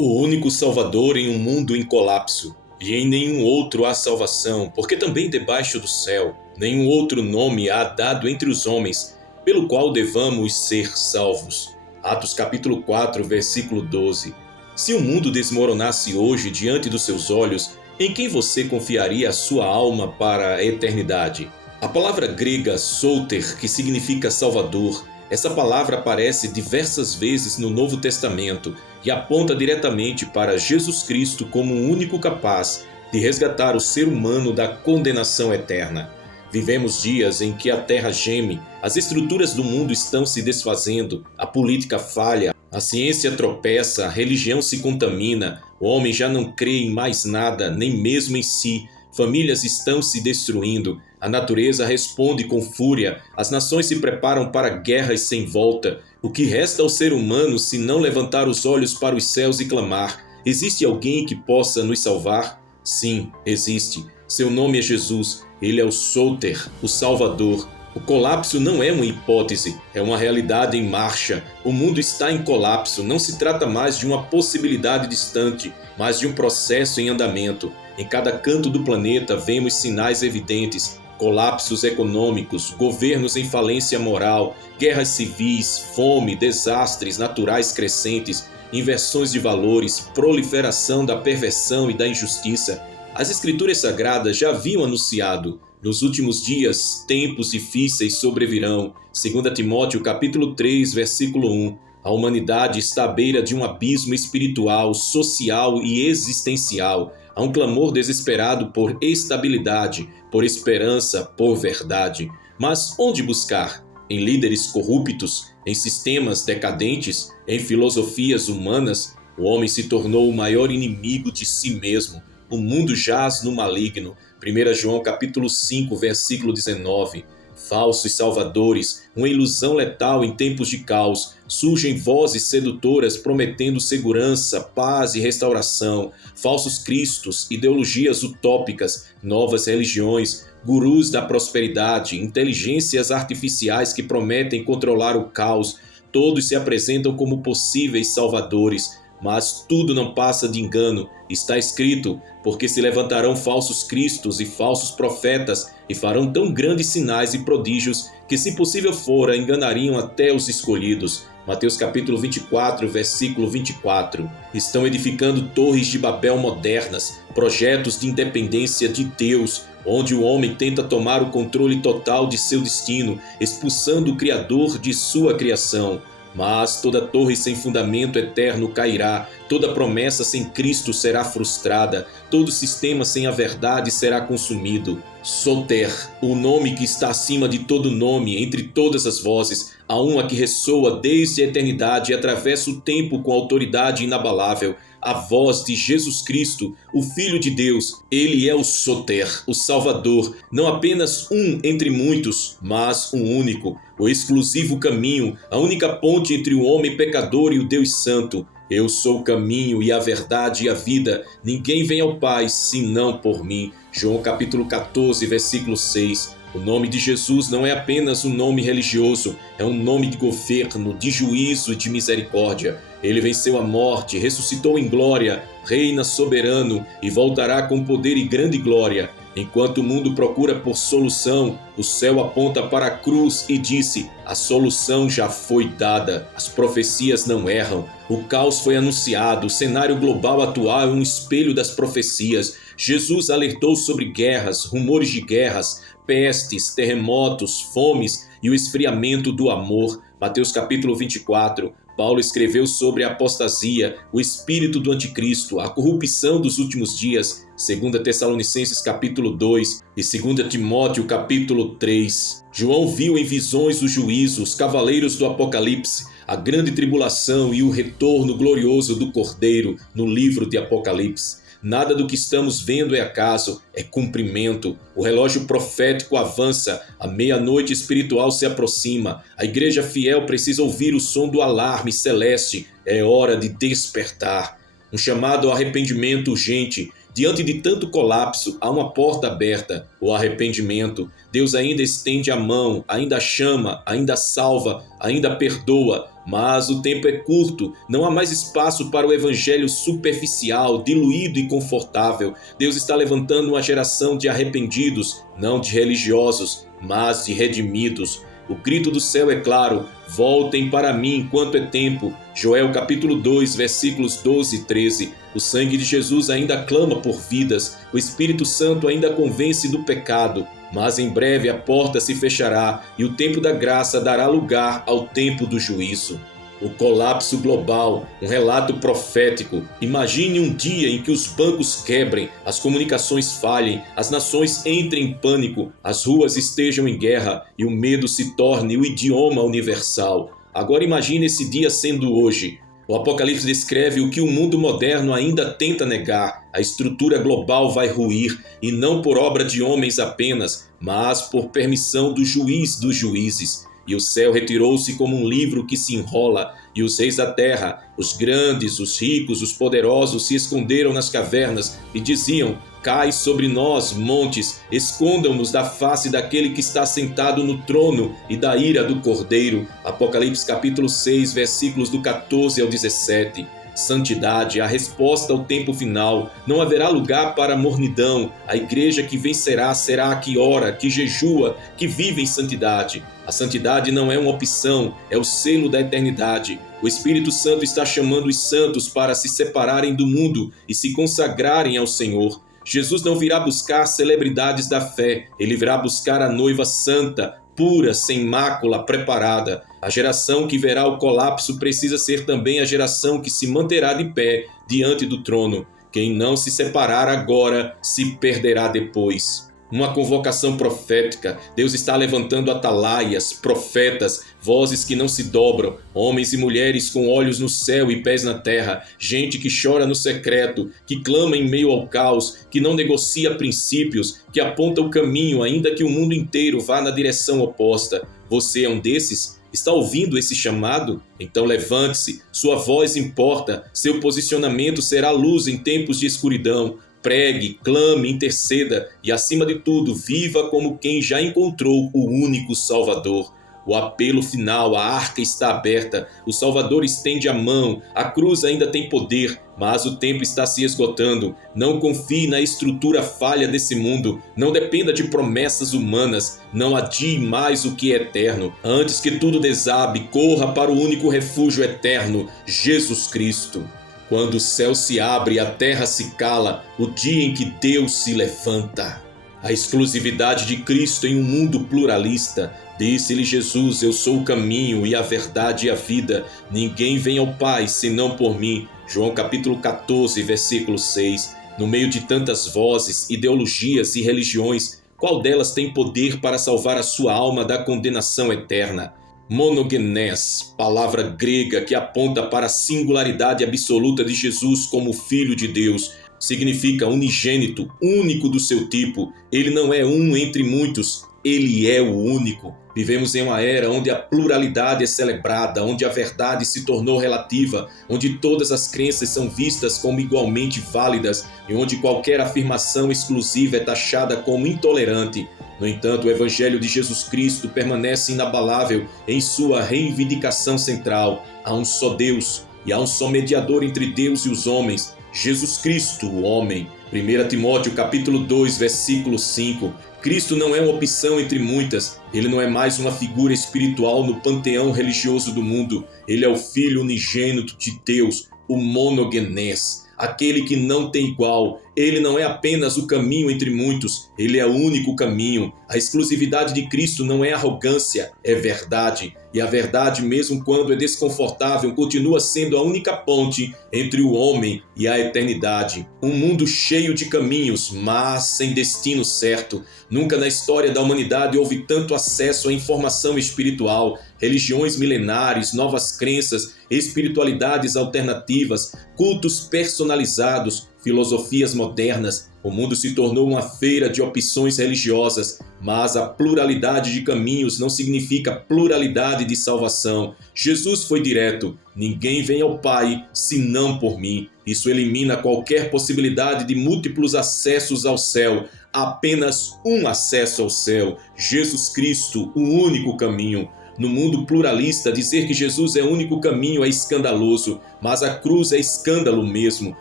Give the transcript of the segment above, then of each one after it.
O único Salvador em um mundo em colapso, e em nenhum outro há salvação, porque também debaixo do céu nenhum outro nome há dado entre os homens, pelo qual devamos ser salvos. Atos capítulo 4, versículo 12. Se o mundo desmoronasse hoje diante dos seus olhos, em quem você confiaria a sua alma para a eternidade? A palavra grega soter, que significa Salvador, essa palavra aparece diversas vezes no Novo Testamento e aponta diretamente para Jesus Cristo como o único capaz de resgatar o ser humano da condenação eterna. Vivemos dias em que a terra geme, as estruturas do mundo estão se desfazendo, a política falha, a ciência tropeça, a religião se contamina, o homem já não crê em mais nada, nem mesmo em si. Famílias estão se destruindo, a natureza responde com fúria, as nações se preparam para guerras sem volta. O que resta ao ser humano se não levantar os olhos para os céus e clamar? Existe alguém que possa nos salvar? Sim, existe. Seu nome é Jesus. Ele é o Soter, o Salvador. O colapso não é uma hipótese, é uma realidade em marcha. O mundo está em colapso. Não se trata mais de uma possibilidade distante, mas de um processo em andamento. Em cada canto do planeta vemos sinais evidentes: colapsos econômicos, governos em falência moral, guerras civis, fome, desastres naturais crescentes, inversões de valores, proliferação da perversão e da injustiça. As Escrituras Sagradas já haviam anunciado: nos últimos dias, tempos difíceis sobrevirão. 2 Timóteo capítulo 3, versículo 1. A humanidade está à beira de um abismo espiritual, social e existencial. Há um clamor desesperado por estabilidade, por esperança, por verdade. Mas onde buscar? Em líderes corruptos? Em sistemas decadentes? Em filosofias humanas? O homem se tornou o maior inimigo de si mesmo. O mundo jaz no maligno. 1 João capítulo 5, versículo 19. Falsos salvadores, uma ilusão letal em tempos de caos. Surgem vozes sedutoras prometendo segurança, paz e restauração. Falsos cristos, ideologias utópicas, novas religiões, gurus da prosperidade, inteligências artificiais que prometem controlar o caos. Todos se apresentam como possíveis salvadores. Mas tudo não passa de engano. Está escrito: porque se levantarão falsos cristos e falsos profetas e farão tão grandes sinais e prodígios que, se possível fora, enganariam até os escolhidos. Mateus capítulo 24, versículo 24. Estão edificando torres de Babel modernas, projetos de independência de Deus, onde o homem tenta tomar o controle total de seu destino, expulsando o Criador de sua criação. Mas toda torre sem fundamento eterno cairá, toda promessa sem Cristo será frustrada, todo sistema sem a verdade será consumido. Soter, o nome que está acima de todo nome, entre todas as vozes, há uma que ressoa desde a eternidade e atravessa o tempo com autoridade inabalável, a voz de Jesus Cristo, o Filho de Deus. Ele é o Soter, o Salvador, não apenas um entre muitos, mas um único, o exclusivo caminho, a única ponte entre o homem pecador e o Deus Santo. Eu sou o caminho e a verdade e a vida. Ninguém vem ao Pai senão por mim. João capítulo 14, versículo 6. O nome de Jesus não é apenas um nome religioso, é um nome de governo, de juízo e de misericórdia. Ele venceu a morte, ressuscitou em glória, reina soberano e voltará com poder e grande glória. Enquanto o mundo procura por solução, o céu aponta para a cruz e disse: a solução já foi dada. As profecias não erram. O caos foi anunciado. O cenário global atual é um espelho das profecias. Jesus alertou sobre guerras, rumores de guerras, pestes, terremotos, fomes e o esfriamento do amor. Mateus capítulo 24. Paulo escreveu sobre a apostasia, o espírito do anticristo, a corrupção dos últimos dias, 2 Tessalonicenses capítulo 2 e 2 Timóteo capítulo 3. João viu em visões o juízo, os cavaleiros do Apocalipse, a grande tribulação e o retorno glorioso do Cordeiro no livro de Apocalipse. Nada do que estamos vendo é acaso, é cumprimento. O relógio profético avança, a meia-noite espiritual se aproxima. A igreja fiel precisa ouvir o som do alarme celeste. É hora de despertar. Um chamado ao arrependimento urgente, diante de tanto colapso, há uma porta aberta: o arrependimento. Deus ainda estende a mão, ainda chama, ainda salva, ainda perdoa. Mas o tempo é curto, não há mais espaço para o evangelho superficial, diluído e confortável. Deus está levantando uma geração de arrependidos, não de religiosos, mas de redimidos. O grito do céu é claro: voltem para mim enquanto é tempo. Joel capítulo 2, versículos 12 e 13. O sangue de Jesus ainda clama por vidas. O Espírito Santo ainda convence do pecado. Mas em breve a porta se fechará e o tempo da graça dará lugar ao tempo do juízo. O colapso global, um relato profético. Imagine um dia em que os bancos quebrem, as comunicações falhem, as nações entrem em pânico, as ruas estejam em guerra e o medo se torne o idioma universal. Agora imagine esse dia sendo hoje. O Apocalipse descreve o que o mundo moderno ainda tenta negar. A estrutura global vai ruir, e não por obra de homens apenas, mas por permissão do juiz dos juízes. E o céu retirou-se como um livro que se enrola, e os reis da terra, os grandes, os ricos, os poderosos, se esconderam nas cavernas e diziam: cai sobre nós, montes, escondam-nos da face daquele que está sentado no trono e da ira do Cordeiro. Apocalipse capítulo 6, versículos do 14 ao 17. Santidade, a resposta ao tempo final. Não haverá lugar para a mornidão. A igreja que vencerá será a que ora, que jejua, que vive em santidade. A santidade não é uma opção, é o selo da eternidade. O Espírito Santo está chamando os santos para se separarem do mundo e se consagrarem ao Senhor. Jesus não virá buscar celebridades da fé, ele virá buscar a noiva santa, pura, sem mácula, preparada. A geração que verá o colapso precisa ser também a geração que se manterá de pé diante do trono. Quem não se separar agora, se perderá depois. Uma convocação profética. Deus está levantando atalaias, profetas, vozes que não se dobram, homens e mulheres com olhos no céu e pés na terra, gente que chora no secreto, que clama em meio ao caos, que não negocia princípios, que aponta o caminho ainda que o mundo inteiro vá na direção oposta. Você é um desses? Está ouvindo esse chamado? Então levante-se, sua voz importa, seu posicionamento será luz em tempos de escuridão. Pregue, clame, interceda e, acima de tudo, viva como quem já encontrou o único Salvador. O apelo final, a arca está aberta, o Salvador estende a mão, a cruz ainda tem poder, mas o tempo está se esgotando. Não confie na estrutura falha desse mundo, não dependa de promessas humanas, não adie mais o que é eterno. Antes que tudo desabe, corra para o único refúgio eterno, Jesus Cristo. Quando o céu se abre e a terra se cala, o dia em que Deus se levanta. A exclusividade de Cristo em um mundo pluralista. Disse-lhe Jesus: eu sou o caminho e a verdade e a vida. Ninguém vem ao Pai senão por mim. João capítulo 14, versículo 6. No meio de tantas vozes, ideologias e religiões, qual delas tem poder para salvar a sua alma da condenação eterna? Monogenes, palavra grega que aponta para a singularidade absoluta de Jesus como Filho de Deus, significa unigênito, único do seu tipo. Ele não é um entre muitos, ele é o único. Vivemos em uma era onde a pluralidade é celebrada, onde a verdade se tornou relativa, onde todas as crenças são vistas como igualmente válidas e onde qualquer afirmação exclusiva é taxada como intolerante. No entanto, o Evangelho de Jesus Cristo permanece inabalável em sua reivindicação central. Há um só Deus e há um só mediador entre Deus e os homens, Jesus Cristo, o homem. 1 Timóteo capítulo 2, versículo 5. Cristo não é uma opção entre muitas. Ele não é mais uma figura espiritual no panteão religioso do mundo. Ele é o Filho unigênito de Deus, o monogenes, aquele que não tem igual. Ele não é apenas o caminho entre muitos, ele é o único caminho. A exclusividade de Cristo não é arrogância, é verdade. E a verdade, mesmo quando é desconfortável, continua sendo a única ponte entre o homem e a eternidade. Um mundo cheio de caminhos, mas sem destino certo. Nunca na história da humanidade houve tanto acesso à informação espiritual. religiões milenares, novas crenças, espiritualidades alternativas, cultos personalizados, filosofias modernas. O mundo se tornou uma feira de opções religiosas, mas a pluralidade de caminhos não significa pluralidade de salvação. Jesus foi direto: ninguém vem ao Pai senão por mim. Isso elimina qualquer possibilidade de múltiplos acessos ao céu. Apenas um acesso ao céu: Jesus Cristo, o único caminho. No mundo pluralista, dizer que Jesus é o único caminho é escandaloso, mas a cruz é escândalo mesmo.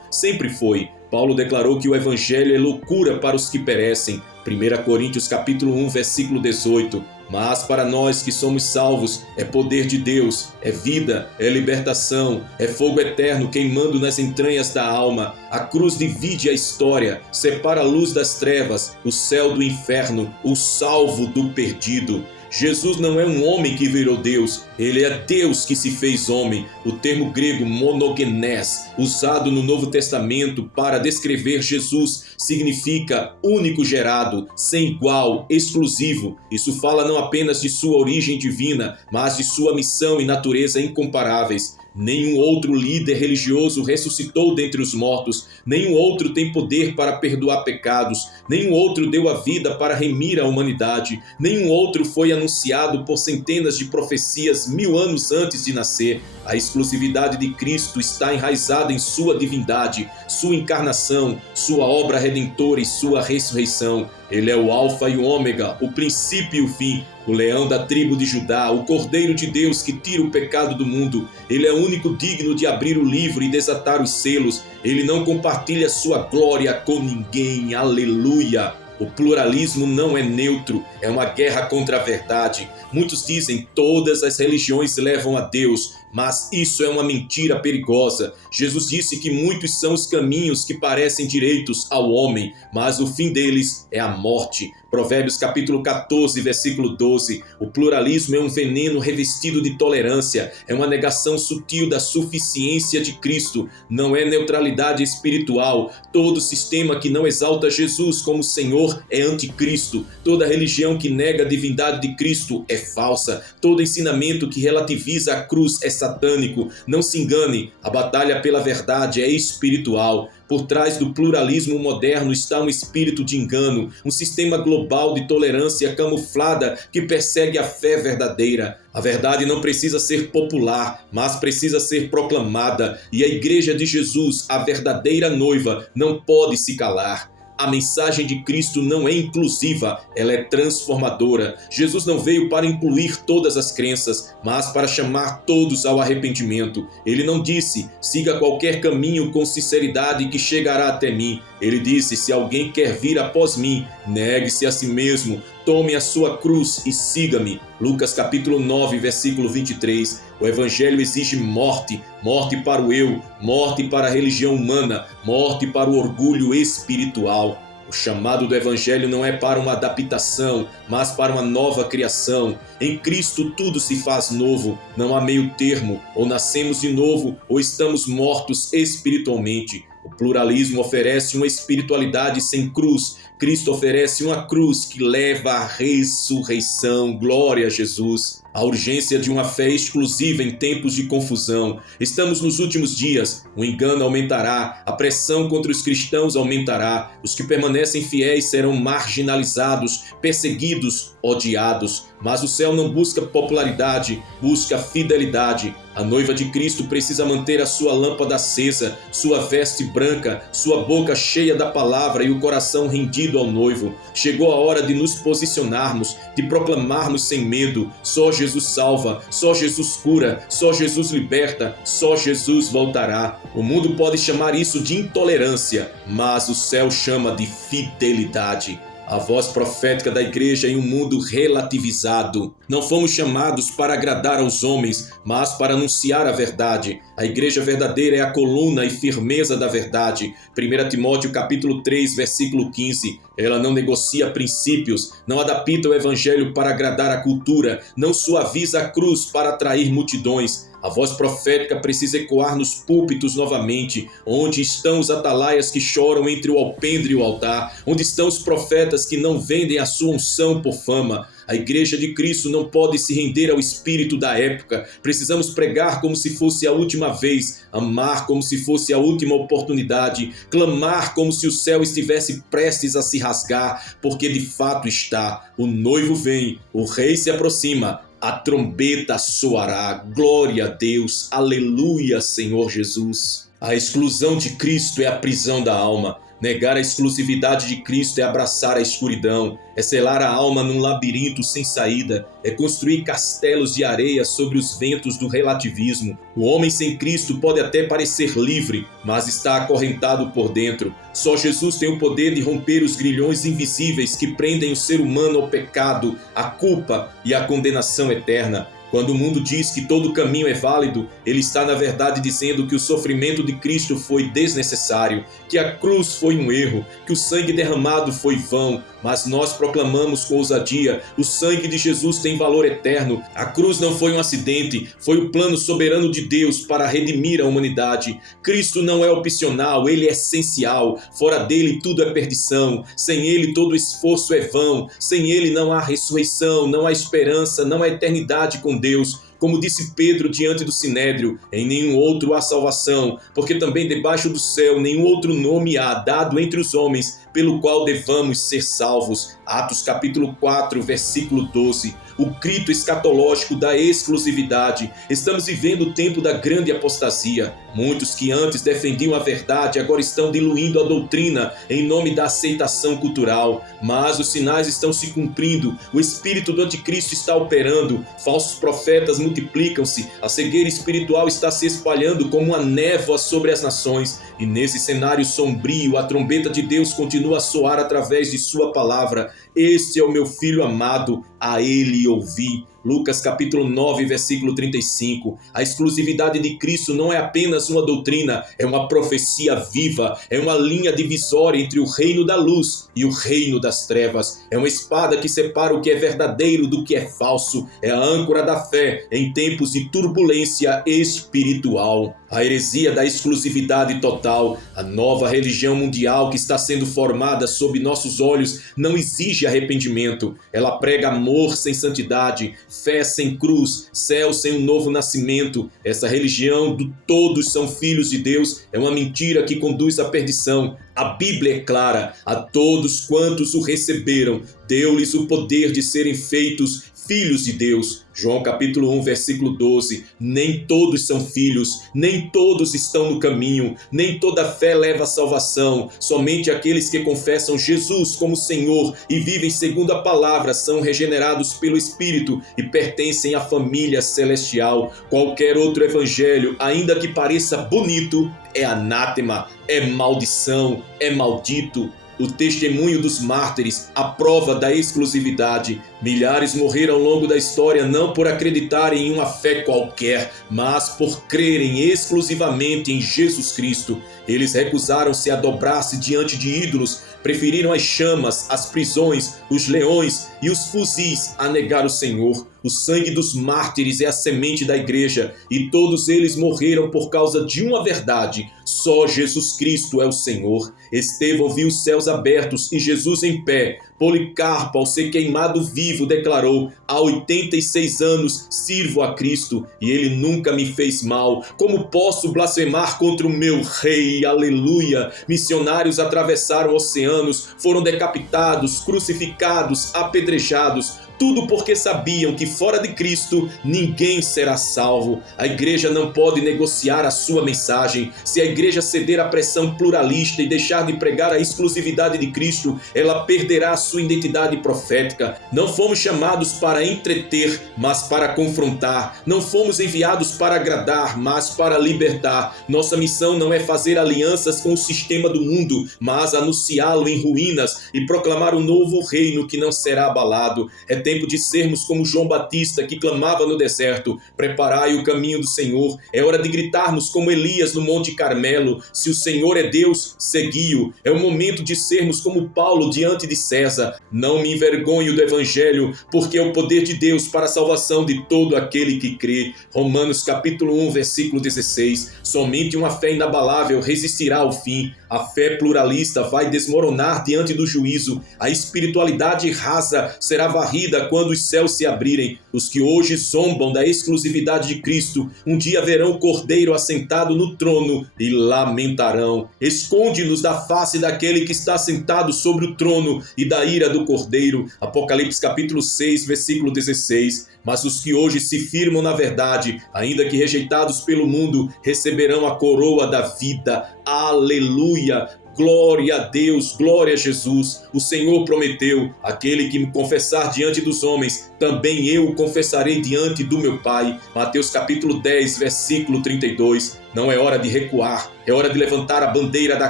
Sempre foi. Paulo declarou que o evangelho é loucura para os que perecem. 1 Coríntios capítulo 1, versículo 18. Mas para nós que somos salvos, é poder de Deus, é vida, é libertação, é fogo eterno queimando nas entranhas da alma. A cruz divide a história, separa a luz das trevas, o céu do inferno, o salvo do perdido. Jesus não é um homem que virou Deus, ele é Deus que se fez homem. O termo grego monogenes, usado no Novo Testamento para descrever Jesus, significa único gerado, sem igual, exclusivo. Isso fala não apenas de sua origem divina, mas de sua missão e natureza incomparáveis. Nenhum outro líder religioso ressuscitou dentre os mortos, nenhum outro tem poder para perdoar pecados, nenhum outro deu a vida para remir a humanidade, nenhum outro foi anunciado por centenas de profecias 1000 anos antes de nascer. A exclusividade de Cristo está enraizada em sua divindade, sua encarnação, sua obra redentora e sua ressurreição. Ele é o Alfa e o Ômega, o princípio e o fim, o leão da tribo de Judá, o Cordeiro de Deus que tira o pecado do mundo. Ele é o único digno de abrir o livro e desatar os selos. Ele não compartilha sua glória com ninguém. Aleluia! O pluralismo não é neutro, é uma guerra contra a verdade. Muitos dizem todas as religiões levam a Deus, mas isso é uma mentira perigosa. Jesus disse que muitos são os caminhos que parecem direitos ao homem, mas o fim deles é a morte. Provérbios capítulo 14, versículo 12. O pluralismo é um veneno revestido de tolerância, é uma negação sutil da suficiência de Cristo, não é neutralidade espiritual. Todo sistema que não exalta Jesus como Senhor é anticristo. Toda religião que nega a divindade de Cristo é falsa. Todo ensinamento que relativiza a cruz é satânico. Não se engane, a batalha pela verdade é espiritual. Por trás do pluralismo moderno está um espírito de engano, um sistema global de tolerância camuflada que persegue a fé verdadeira. A verdade não precisa ser popular, mas precisa ser proclamada, e a Igreja de Jesus, a verdadeira noiva, não pode se calar. A mensagem de Cristo não é inclusiva, ela é transformadora. Jesus não veio para incluir todas as crenças, mas para chamar todos ao arrependimento. Ele não disse: siga qualquer caminho com sinceridade que chegará até mim. Ele disse: se alguém quer vir após mim, negue-se a si mesmo, tome a sua cruz e siga-me. Lucas capítulo 9, versículo 23. O evangelho exige morte, morte para o eu, morte para a religião humana, morte para o orgulho espiritual. O chamado do evangelho não é para uma adaptação, mas para uma nova criação. Em Cristo tudo se faz novo, não há meio termo, ou nascemos de novo ou estamos mortos espiritualmente. O pluralismo oferece uma espiritualidade sem cruz. Cristo oferece uma cruz que leva à ressurreição. Glória a Jesus. A urgência de uma fé exclusiva em tempos de confusão. Estamos nos últimos dias. O engano aumentará, a pressão contra os cristãos aumentará. Os que permanecem fiéis serão marginalizados, perseguidos, odiados. Mas o céu não busca popularidade, busca fidelidade. A noiva de Cristo precisa manter a sua lâmpada acesa, sua veste branca, sua boca cheia da palavra e o coração rendido ao noivo. Chegou a hora de nos posicionarmos, de proclamarmos sem medo: só Jesus salva, só Jesus cura, só Jesus liberta, só Jesus voltará. O mundo pode chamar isso de intolerância, mas o céu chama de fidelidade. A voz profética da igreja em um mundo relativizado. Não fomos chamados para agradar aos homens, mas para anunciar a verdade. A igreja verdadeira é a coluna e firmeza da verdade. 1 Timóteo capítulo 3, versículo 15. Ela não negocia princípios, não adapta o evangelho para agradar a cultura, não suaviza a cruz para atrair multidões. A voz profética precisa ecoar nos púlpitos novamente. Onde estão os atalaias que choram entre o alpendre e o altar? Onde estão os profetas que não vendem a sua unção por fama? A Igreja de Cristo não pode se render ao espírito da época. Precisamos pregar como se fosse a última vez, amar como se fosse a última oportunidade, clamar como se o céu estivesse prestes a se rasgar, porque de fato está. O noivo vem, o rei se aproxima, a trombeta soará. Glória a Deus, aleluia, Senhor Jesus. A exclusão de Cristo é a prisão da alma. Negar a exclusividade de Cristo é abraçar a escuridão, é selar a alma num labirinto sem saída, é construir castelos de areia sobre os ventos do relativismo. O homem sem Cristo pode até parecer livre, mas está acorrentado por dentro. Só Jesus tem o poder de romper os grilhões invisíveis que prendem o ser humano ao pecado, à culpa e à condenação eterna. Quando o mundo diz que todo caminho é válido, ele está na verdade dizendo que o sofrimento de Cristo foi desnecessário, que a cruz foi um erro, que o sangue derramado foi vão, mas nós proclamamos com ousadia: o sangue de Jesus tem valor eterno. A cruz não foi um acidente, foi o plano soberano de Deus para redimir a humanidade. Cristo não é opcional, ele é essencial. Fora dele tudo é perdição, sem ele todo esforço é vão, sem ele não há ressurreição, não há esperança, não há eternidade com Deus. Como disse Pedro diante do Sinédrio, em nenhum outro há salvação, porque também debaixo do céu nenhum outro nome há dado entre os homens pelo qual devamos ser salvos. Atos capítulo 4, versículo 12. O grito escatológico da exclusividade. Estamos vivendo o tempo da grande apostasia. Muitos que antes defendiam a verdade agora estão diluindo a doutrina em nome da aceitação cultural. Mas os sinais estão se cumprindo, o espírito do anticristo está operando, falsos profetas multiplicam-se, a cegueira espiritual está se espalhando como uma névoa sobre as nações. E nesse cenário sombrio, a trombeta de Deus continua a soar através de sua palavra. Este é o meu filho amado, a ele ouvi. Lucas capítulo 9, versículo 35. A exclusividade de Cristo não é apenas uma doutrina, é uma profecia viva, é uma linha divisória entre o reino da luz e o reino das trevas. É uma espada que separa o que é verdadeiro do que é falso. É a âncora da fé em tempos de turbulência espiritual. A heresia da exclusividade total, a nova religião mundial que está sendo formada sob nossos olhos, não exige arrependimento. Ela prega amor sem santidade, fé sem cruz, céu sem um novo nascimento. Essa religião do todos são filhos de Deus é uma mentira que conduz à perdição. A Bíblia é clara: a todos quantos o receberam, deu-lhes o poder de serem feitos filhos de Deus. João capítulo 1, versículo 12. Nem todos são filhos, nem todos estão no caminho, nem toda fé leva à salvação. Somente aqueles que confessam Jesus como Senhor e vivem segundo a palavra são regenerados pelo Espírito e pertencem à família celestial. Qualquer outro evangelho, ainda que pareça bonito, é anátema, é maldição, é maldito. O testemunho dos mártires, a prova da exclusividade. Milhares morreram ao longo da história não por acreditarem em uma fé qualquer, mas por crerem exclusivamente em Jesus Cristo. Eles recusaram-se a dobrar-se diante de ídolos, preferiram as chamas, as prisões, os leões e os fuzis a negar o Senhor. O sangue dos mártires é a semente da igreja e todos eles morreram por causa de uma verdade: só Jesus Cristo é o Senhor. Estevão viu os céus abertos e Jesus em pé. Policarpo, ao ser queimado vivo, declarou: há 86 anos sirvo a Cristo e ele nunca me fez mal. Como posso blasfemar contra o meu rei? Aleluia! Missionários atravessaram oceanos, foram decapitados, crucificados, apedrejados. Tudo porque sabiam que fora de Cristo ninguém será salvo. A igreja não pode negociar a sua mensagem. Se a igreja ceder à pressão pluralista e deixar de pregar a exclusividade de Cristo, ela perderá a sua identidade profética. Não fomos chamados para entreter, mas para confrontar. Não fomos enviados para agradar, mas para libertar. Nossa missão não é fazer alianças com o sistema do mundo, mas anunciá-lo em ruínas e proclamar um novo reino que não será abalado. É tempo de sermos como João Batista, que clamava no deserto: preparai o caminho do Senhor. É hora de gritarmos como Elias no Monte Carmelo: se o Senhor é Deus, segui-o. É o momento de sermos como Paulo diante de César: não me envergonho do Evangelho, porque é o poder de Deus para a salvação de todo aquele que crê. Romanos capítulo 1, versículo 16. Somente uma fé inabalável resistirá ao fim. A fé pluralista vai desmoronar diante do juízo. A espiritualidade rasa será varrida vida quando os céus se abrirem. Os que hoje zombam da exclusividade de Cristo, um dia verão o Cordeiro assentado no trono e lamentarão. Esconde-nos da face daquele que está sentado sobre o trono e da ira do Cordeiro. Apocalipse capítulo 6, versículo 16. Mas os que hoje se firmam na verdade, ainda que rejeitados pelo mundo, receberão a coroa da vida. Aleluia! Glória a Deus, glória a Jesus. O Senhor prometeu: aquele que me confessar diante dos homens, também eu o confessarei diante do meu Pai. Mateus capítulo 10, versículo 32. Não é hora de recuar, é hora de levantar a bandeira da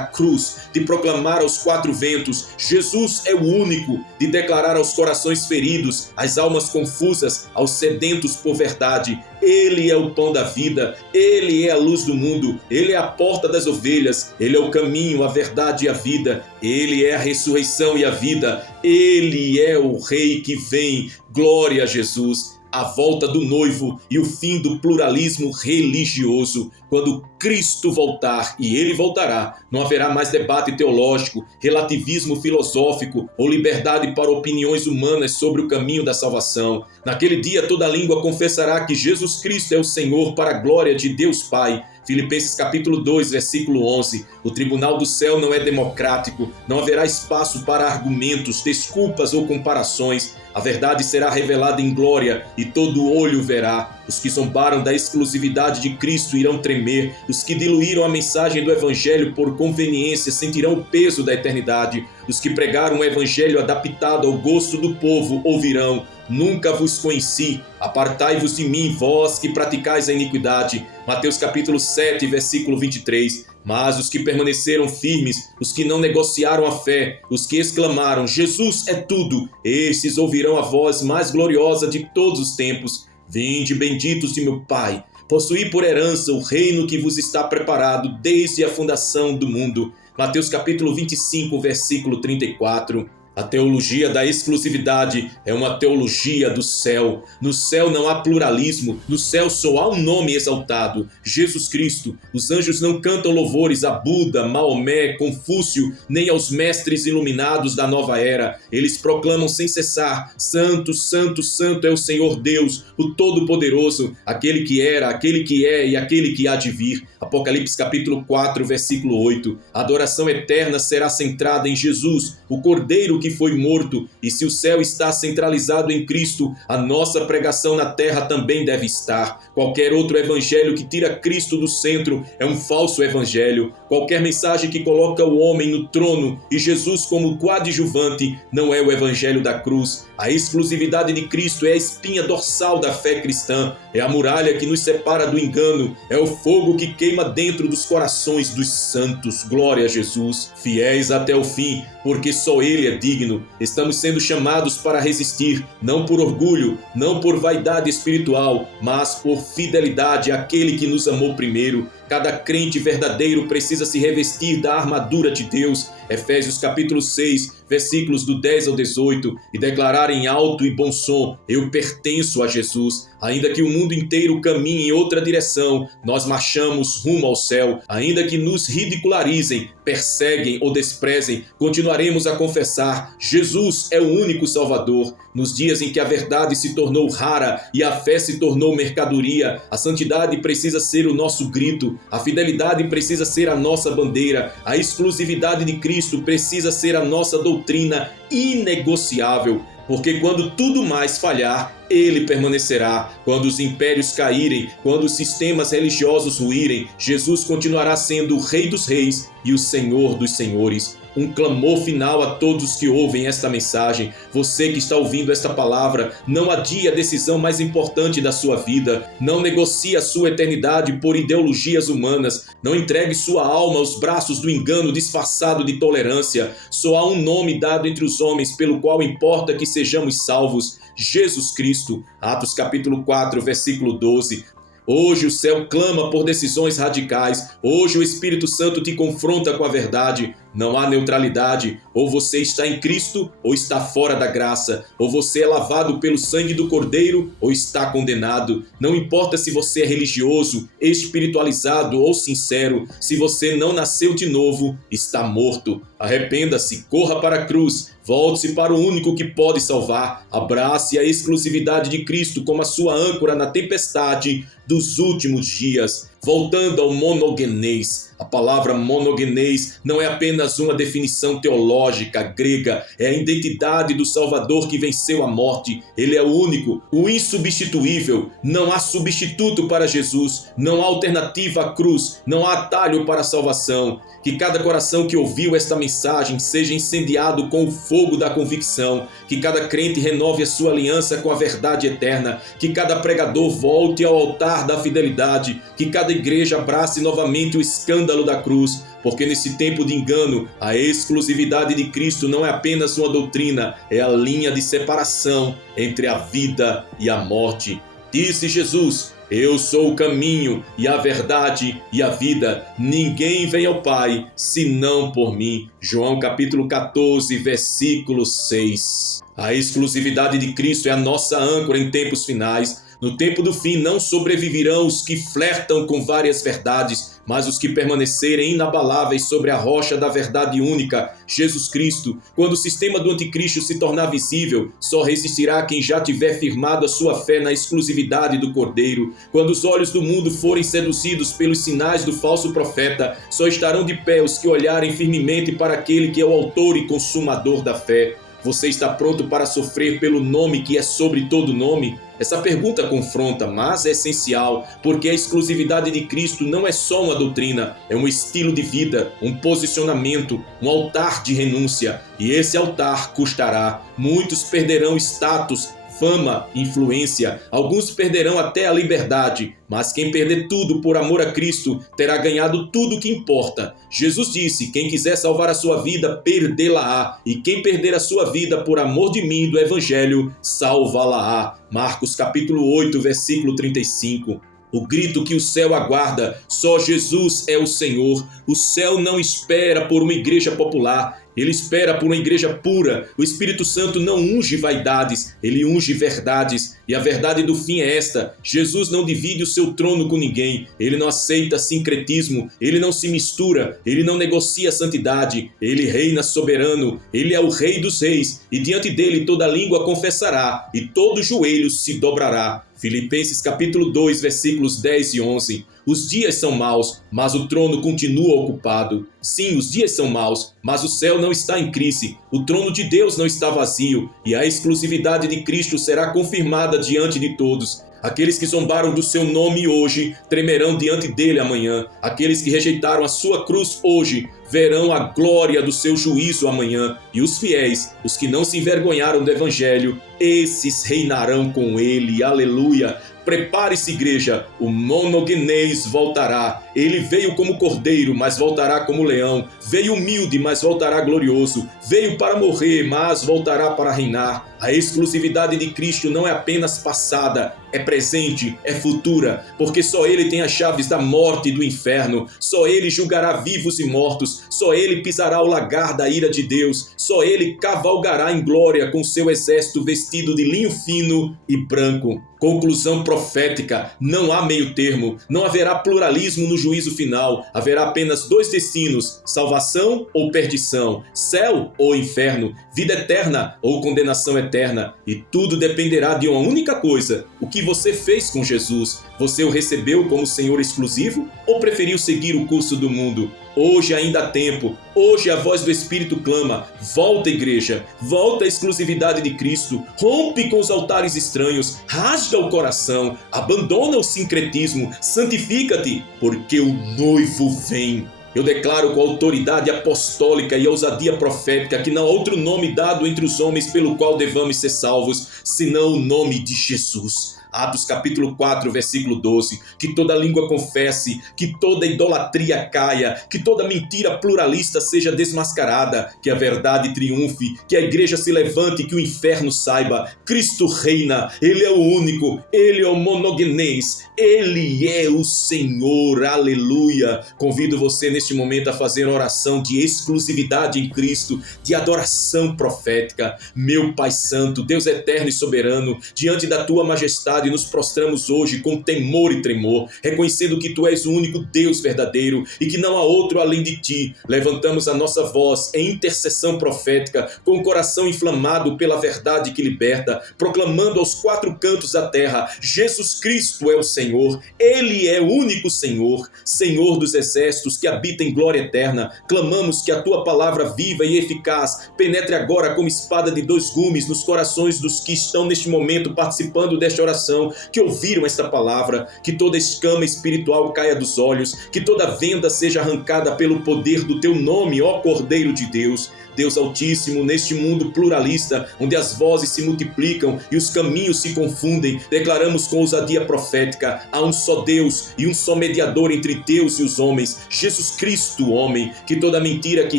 cruz, de proclamar aos quatro ventos: Jesus é o único, de declarar aos corações feridos, às almas confusas, aos sedentos por verdade: Ele é o pão da vida, Ele é a luz do mundo, Ele é a porta das ovelhas, Ele é o caminho, a verdade e a vida, Ele é a ressurreição e a vida, Ele é o Rei que vem. Glória a Jesus! A volta do noivo e o fim do pluralismo religioso. Quando Cristo voltar, e Ele voltará, não haverá mais debate teológico, relativismo filosófico ou liberdade para opiniões humanas sobre o caminho da salvação. Naquele dia toda língua confessará que Jesus Cristo é o Senhor, para a glória de Deus Pai. Filipenses capítulo 2, versículo 11. O tribunal do céu não é democrático, não haverá espaço para argumentos, desculpas ou comparações. A verdade será revelada em glória e todo olho verá. Os que zombaram da exclusividade de Cristo irão tremer. Os que diluíram a mensagem do Evangelho por conveniência sentirão o peso da eternidade. Os que pregaram o Evangelho adaptado ao gosto do povo ouvirão: nunca vos conheci, apartai-vos de mim, vós que praticais a iniquidade. Mateus capítulo 7, versículo 23. Mas os que permaneceram firmes, os que não negociaram a fé, os que exclamaram: Jesus é tudo, esses ouvirão a voz mais gloriosa de todos os tempos: vinde, benditos de meu Pai, possuí por herança o reino que vos está preparado desde a fundação do mundo. Mateus capítulo 25, versículo 34. A teologia da exclusividade é uma teologia do céu. No céu não há pluralismo, no céu só há um nome exaltado: Jesus Cristo. Os anjos não cantam louvores a Buda, Maomé, Confúcio, nem aos mestres iluminados da nova era. Eles proclamam sem cessar: Santo, Santo, Santo é o Senhor Deus, o Todo-Poderoso, aquele que era, aquele que é e aquele que há de vir. Apocalipse capítulo 4, versículo 8. A adoração eterna será centrada em Jesus, o Cordeiro que foi morto, e se o céu está centralizado em Cristo, a nossa pregação na terra também deve estar. Qualquer outro evangelho que tira Cristo do centro é um falso evangelho. Qualquer mensagem que coloca o homem no trono e Jesus como coadjuvante não é o evangelho da cruz. A exclusividade de Cristo é a espinha dorsal da fé cristã, é a muralha que nos separa do engano, é o fogo que queima dentro dos corações dos santos. Glória a Jesus, fiéis até o fim, porque só Ele é digno. Estamos sendo chamados para resistir, não por orgulho, não por vaidade espiritual, mas por fidelidade àquele que nos amou primeiro. Cada crente verdadeiro precisa se revestir da armadura de Deus, Efésios capítulo 6, versículos do 10 ao 18, e declarar em alto e bom som: eu pertenço a Jesus. Ainda que o mundo inteiro caminhe em outra direção, nós marchamos rumo ao céu. Ainda que nos ridicularizem, perseguem ou desprezem, continuaremos a confessar: Jesus é o único Salvador. Nos dias em que a verdade se tornou rara e a fé se tornou mercadoria, a santidade precisa ser o nosso grito, a fidelidade precisa ser a nossa bandeira, a exclusividade de Cristo precisa ser a nossa doutrina inegociável. Porque quando tudo mais falhar, Ele permanecerá. Quando os impérios caírem, quando os sistemas religiosos ruírem, Jesus continuará sendo o Rei dos Reis e o Senhor dos Senhores. Um clamor final a todos que ouvem esta mensagem. Você que está ouvindo esta palavra, não adie a decisão mais importante da sua vida. Não negocie a sua eternidade por ideologias humanas. Não entregue sua alma aos braços do engano disfarçado de tolerância. Só há um nome dado entre os homens pelo qual importa que sejamos salvos: Jesus Cristo. Atos capítulo 4, versículo 12. Hoje o céu clama por decisões radicais. Hoje o Espírito Santo te confronta com a verdade. Não há neutralidade. Ou você está em Cristo ou está fora da graça. Ou você é lavado pelo sangue do Cordeiro ou está condenado. Não importa se você é religioso, espiritualizado ou sincero. Se você não nasceu de novo, está morto. Arrependa-se, corra para a cruz, volte-se para o único que pode salvar. Abrace a exclusividade de Cristo como a sua âncora na tempestade dos últimos dias. Voltando ao monogenês. A palavra monogenês não é apenas uma definição teológica grega, é a identidade do Salvador que venceu a morte. Ele é o único, o insubstituível. Não há substituto para Jesus, não há alternativa à cruz, não há atalho para a salvação. Que cada coração que ouviu esta mensagem seja incendiado com o fogo da convicção, que cada crente renove a sua aliança com a verdade eterna, que cada pregador volte ao altar da fidelidade, que cada igreja abrace novamente o escândalo da cruz, porque nesse tempo de engano, a exclusividade de Cristo não é apenas uma doutrina, é a linha de separação entre a vida e a morte. Disse Jesus: eu sou o caminho e a verdade e a vida. Ninguém vem ao Pai senão por mim. João capítulo 14, versículo 6. A exclusividade de Cristo é a nossa âncora em tempos finais. No tempo do fim não sobreviverão os que flertam com várias verdades, mas os que permanecerem inabaláveis sobre a rocha da verdade única, Jesus Cristo. Quando o sistema do anticristo se tornar visível, só resistirá quem já tiver firmado a sua fé na exclusividade do Cordeiro. Quando os olhos do mundo forem seduzidos pelos sinais do falso profeta, só estarão de pé os que olharem firmemente para aquele que é o autor e consumador da fé. Você está pronto para sofrer pelo nome que é sobre todo nome? Essa pergunta confronta, mas é essencial, porque a exclusividade de Cristo não é só uma doutrina, é um estilo de vida, um posicionamento, um altar de renúncia. E esse altar custará. Muitos perderão status, fama, influência. Alguns perderão até a liberdade, mas quem perder tudo por amor a Cristo terá ganhado tudo o que importa. Jesus disse: quem quiser salvar a sua vida, perdê-la-á, e quem perder a sua vida por amor de mim e do Evangelho, salvá-la-á. Marcos capítulo 8, versículo 35. O grito que o céu aguarda: só Jesus é o Senhor. O céu não espera por uma igreja popular, ele espera por uma igreja pura. O Espírito Santo não unge vaidades, ele unge verdades. E a verdade do fim é esta: Jesus não divide o seu trono com ninguém, ele não aceita sincretismo, ele não se mistura, ele não negocia santidade, ele reina soberano, ele é o Rei dos Reis, e diante dele toda língua confessará, e todo joelho se dobrará. Filipenses capítulo 2, versículos 10 e 11. Os dias são maus, mas o trono continua ocupado. Sim, os dias são maus, mas o céu não está em crise. O trono de Deus não está vazio, e a exclusividade de Cristo será confirmada diante de todos. Aqueles que zombaram do seu nome hoje tremerão diante dele amanhã. Aqueles que rejeitaram a sua cruz hoje verão a glória do seu juízo amanhã. E os fiéis, os que não se envergonharam do Evangelho, esses reinarão com ele. Aleluia! Prepare-se, igreja, o monogenês voltará. Ele veio como cordeiro, mas voltará como leão. Veio humilde, mas voltará glorioso. Veio para morrer, mas voltará para reinar. A exclusividade de Cristo não é apenas passada, é presente, é futura, porque só Ele tem as chaves da morte e do inferno. Só Ele julgará vivos e mortos. Só Ele pisará o lagar da ira de Deus. Só Ele cavalgará em glória com seu exército vestido de linho fino e branco. Conclusão profética: não há meio termo, não haverá pluralismo no juízo final, haverá apenas dois destinos: salvação ou perdição, céu ou inferno, vida eterna ou condenação eterna. E tudo dependerá de uma única coisa: o que você fez com Jesus. Você o recebeu como Senhor exclusivo ou preferiu seguir o curso do mundo? Hoje ainda há tempo. Hoje a voz do Espírito clama: volta, igreja, volta à exclusividade de Cristo, rompe com os altares estranhos, rasga o coração, abandona o sincretismo, santifica-te, porque o noivo vem. Eu declaro com autoridade apostólica e ousadia profética que não há outro nome dado entre os homens pelo qual devamos ser salvos, senão o nome de Jesus. Atos capítulo 4, versículo 12. Que toda língua confesse, que toda idolatria caia, que toda mentira pluralista seja desmascarada, que a verdade triunfe, que a igreja se levante e que o inferno saiba: Cristo reina, Ele é o único, Ele é o monogenês, Ele é o Senhor, aleluia. Convido você neste momento a fazer uma oração de exclusividade em Cristo, de adoração profética. Meu Pai Santo, Deus eterno e soberano, diante da Tua majestade nos prostramos hoje com temor e tremor, reconhecendo que Tu és o único Deus verdadeiro e que não há outro além de Ti. Levantamos a nossa voz em intercessão profética, com o coração inflamado pela verdade que liberta, proclamando aos quatro cantos da terra: Jesus Cristo é o Senhor, Ele é o único Senhor, Senhor dos exércitos que habita em glória eterna. Clamamos que a Tua palavra viva e eficaz penetre agora como espada de dois gumes nos corações dos que estão neste momento participando desta oração, que ouviram esta palavra, que toda escama espiritual caia dos olhos, que toda venda seja arrancada pelo poder do Teu nome, ó Cordeiro de Deus. Deus Altíssimo, neste mundo pluralista, onde as vozes se multiplicam e os caminhos se confundem, declaramos com ousadia profética: há um só Deus e um só mediador entre Deus e os homens, Jesus Cristo, homem. Que toda mentira que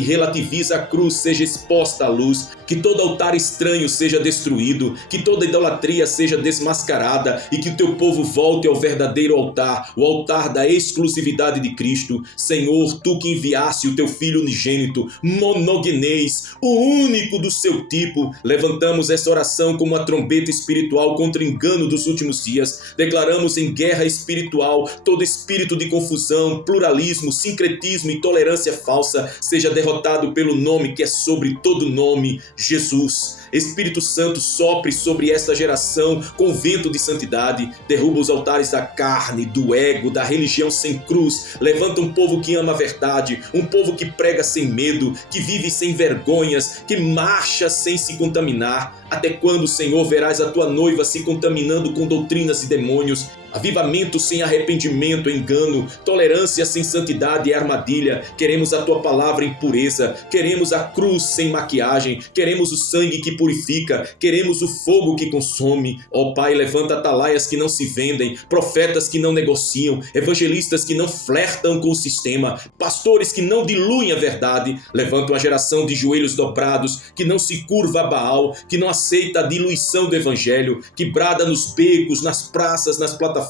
relativiza a cruz seja exposta à luz, que todo altar estranho seja destruído, que toda idolatria seja desmascarada e que o Teu povo volte ao verdadeiro altar, o altar da exclusividade de Cristo. Senhor, Tu que enviaste o Teu Filho unigênito, monogenês, o único do seu tipo, levantamos esta oração como uma trombeta espiritual contra o engano dos últimos dias. Declaramos em guerra espiritual todo espírito de confusão, pluralismo, sincretismo e tolerância falsa seja derrotado pelo nome que é sobre todo nome, Jesus. Espírito Santo, sopre sobre esta geração com vento de santidade, derruba os altares da carne, do ego, da religião sem cruz, levanta um povo que ama a verdade, um povo que prega sem medo, que vive sem vergonhas, que marcha sem se contaminar. Até quando, Senhor, verás a Tua noiva se contaminando com doutrinas e demônios? Avivamento sem arrependimento, engano, tolerância sem santidade e armadilha. Queremos a Tua palavra em pureza, queremos a cruz sem maquiagem, queremos o sangue que purifica, queremos o fogo que consome. Ó Pai, levanta atalaias que não se vendem, profetas que não negociam, evangelistas que não flertam com o sistema, pastores que não diluem a verdade. Levanta uma geração de joelhos dobrados, que não se curva a Baal, que não aceita a diluição do evangelho, que brada nos becos, nas praças, nas plataformas: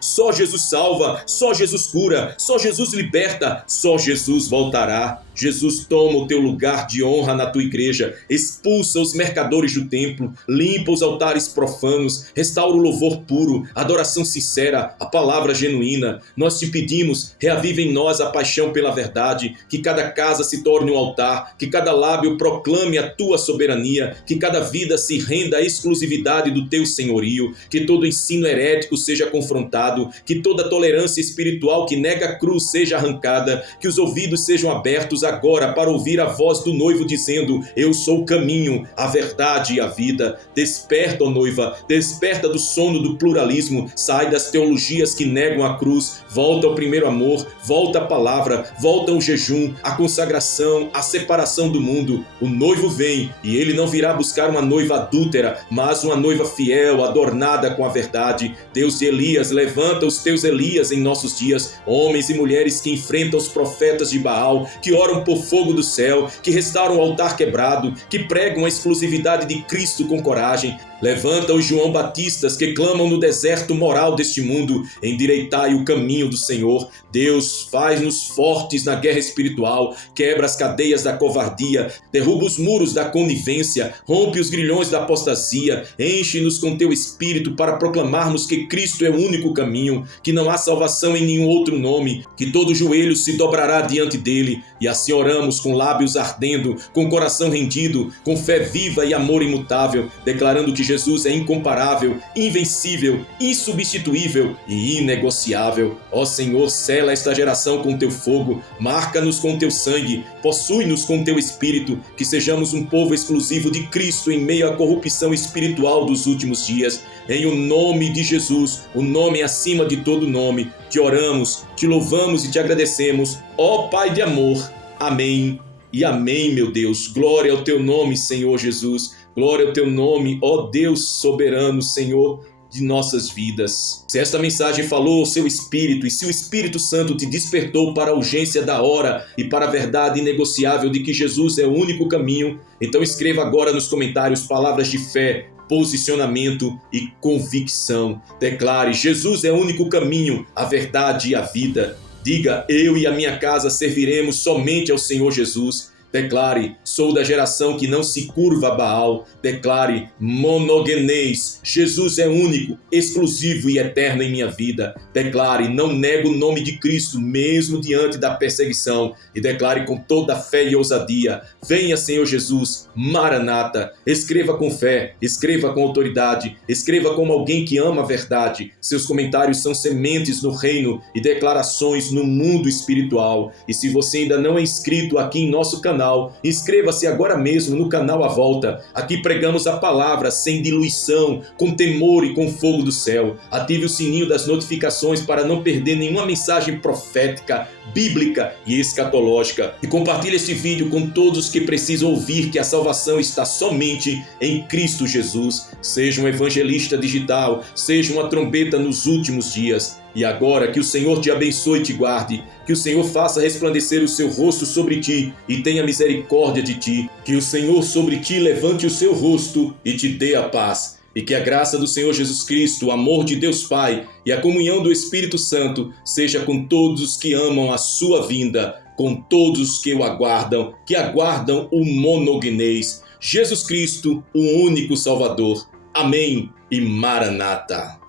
só Jesus salva, só Jesus cura, só Jesus liberta, só Jesus voltará. Jesus, toma o Teu lugar de honra na Tua igreja, expulsa os mercadores do templo, limpa os altares profanos, restaura o louvor puro, a adoração sincera, a palavra genuína. Nós Te pedimos, reaviva em nós a paixão pela verdade, que cada casa se torne um altar, que cada lábio proclame a Tua soberania, que cada vida se renda à exclusividade do Teu senhorio, que todo ensino herético seja confrontado, que toda tolerância espiritual que nega a cruz seja arrancada, que os ouvidos sejam abertos agora para ouvir a voz do noivo dizendo: eu sou o caminho, a verdade e a vida. Desperta, ó noiva, desperta do sono do pluralismo, sai das teologias que negam a cruz, volta ao primeiro amor, volta à palavra, volta ao jejum, à consagração, à separação do mundo. O noivo vem e Ele não virá buscar uma noiva adúltera, mas uma noiva fiel, adornada com a verdade. Deus de Elias, levanta os Teus Elias em nossos dias, homens e mulheres que enfrentam os profetas de Baal, que oram por fogo do céu, que restauram o altar quebrado, que pregam a exclusividade de Cristo com coragem. Levanta os João Batistas que clamam no deserto moral deste mundo: endireitai o caminho do Senhor. Deus, faz-nos fortes na guerra espiritual, quebra as cadeias da covardia, derruba os muros da conivência, rompe os grilhões da apostasia, enche-nos com Teu Espírito para proclamarmos que Cristo é o único caminho, que não há salvação em nenhum outro nome, que todo joelho se dobrará diante dele. E assim oramos com lábios ardendo, com coração rendido, com fé viva e amor imutável, declarando que Jesus é incomparável, invencível, insubstituível e inegociável. Ó Senhor, sela esta geração com Teu fogo, marca-nos com Teu sangue, possui-nos com Teu Espírito, que sejamos um povo exclusivo de Cristo em meio à corrupção espiritual dos últimos dias. Em o nome de Jesus, o nome acima de todo nome, Te oramos, Te louvamos e Te agradecemos, ó Pai de amor. Amém e amém, meu Deus. Glória ao Teu nome, Senhor Jesus. Glória ao Teu nome, ó Deus soberano, Senhor. de nossas vidas. Se esta mensagem falou ao seu espírito e se o Espírito Santo te despertou para a urgência da hora e para a verdade inegociável de que Jesus é o único caminho, então escreva agora nos comentários palavras de fé, posicionamento e convicção. Declare: Jesus é o único caminho, a verdade e a vida. Diga: eu e a minha casa serviremos somente ao Senhor Jesus. Declare: sou da geração que não se curva a Baal. Declare: monogenês, Jesus é único, exclusivo e eterno em minha vida. Declare: não nego o nome de Cristo, mesmo diante da perseguição. E declare com toda a fé e ousadia: venha, Senhor Jesus, Maranata. Escreva com fé, escreva com autoridade, escreva como alguém que ama a verdade. Seus comentários são sementes no reino e declarações no mundo espiritual. E se você ainda não é inscrito aqui em nosso canal, inscreva-se agora mesmo no canal À Volta. Aqui pregamos a palavra sem diluição, com temor e com fogo do céu. Ative o sininho das notificações para não perder nenhuma mensagem profética, bíblica e escatológica. E compartilhe esse vídeo com todos que precisam ouvir que a salvação está somente em Cristo Jesus. Seja um evangelista digital, seja uma trombeta nos últimos dias. E agora que o Senhor te abençoe e te guarde, que o Senhor faça resplandecer o seu rosto sobre ti e tenha misericórdia de ti, que o Senhor sobre ti levante o seu rosto e te dê a paz. E que a graça do Senhor Jesus Cristo, o amor de Deus Pai e a comunhão do Espírito Santo seja com todos os que amam a sua vinda, com todos os que aguardam o monogenês, Jesus Cristo, o único Salvador. Amém e Maranata.